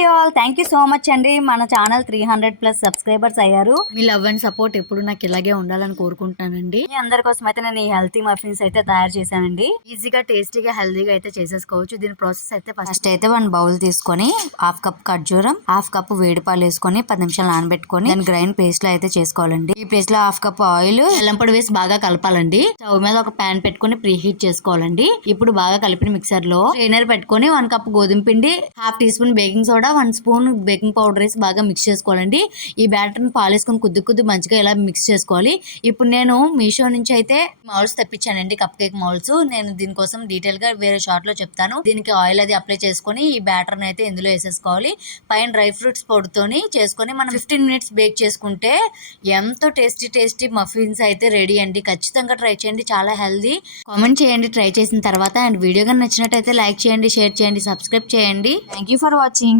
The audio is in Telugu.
Hi all, thank you so much అండి. మన ఛానల్ 300+ సబ్స్క్రైబర్స్ అయ్యారు. మీ లవ్ అండ్ సపోర్ట్ ఎప్పుడు నాకు ఇలాగే ఉండాలని కోరుకుంటానండి. మీ అందరి కోసం అయితే నేను ఈ హెల్తీ మఫిన్స్ అయితే తయారు చేశానండి. ఈజీగా టేస్టీగా హెల్తీగా అయితే చేసేసుకోవచ్చు. దీని ప్రాసెస్ అయితే ఫస్ట్ అయితే 1 బౌల్ తీసుకొని 1/2 కప్ ఖర్జూరం, 1/2 కప్ వేడి పాలు వేసుకొని 10 నిమిషాలు నానబెట్టుకొని దాని గ్రైండ్ పేస్ట్ లో అయితే చేసుకోవాలండి. ఈ పేస్ట్ లో 1/2 కప్ ఆయిల్, బెల్లం పొడి వేసి బాగా కలపాలండి. స్టవ్ మీద ఒక ప్యాన్ పెట్టుకొని ప్రీ హీట్ చేసుకోవాలండి. ఇప్పుడు బాగా కలిపిన మిక్సర్ లో స్ట్రైనర్ పెట్టుకొని 1 కప్ గోధుమ పిండి, 1/2 teaspoon baking soda, 1 spoon baking powder వేసి బాగా మిక్స్ చేసుకోవాలండి. ఈ బ్యాటర్ ని పాలేసుకొని కొద్ది మంచిగా ఇలా మిక్స్ చేసుకోవాలి. ఇప్పుడు నేను మీషో నుంచి అయితే మౌల్స్ తెప్పించానండి, కప్ కేక్ మౌల్స్. నేను దీనికోసం డీటెయిల్ గా వేరే షార్ట్ లో చెప్తాను. దీనికి ఆయిల్ అది అప్లై చేసుకొని ఈ బ్యాటర్ అయితే ఇందులో వేసేసుకోవాలి. పైన డ్రై ఫ్రూట్స్ పొడితోని చేసుకొని మనం 15 మినిట్స్ బేక్ చేసుకుంటే ఎంతో టేస్టీ మఫిన్స్ అయితే రెడీ అండి. ఖచ్చితంగా ట్రై చేయండి, చాలా హెల్దీ. కామెంట్ చేయండి ట్రై చేసిన తర్వాత. అండ్ వీడియో కానీ నచ్చినట్టయితే లైక్ చేయండి, షేర్ చేయండి, సబ్స్క్రైబ్ చేయండి. Thank you for watching.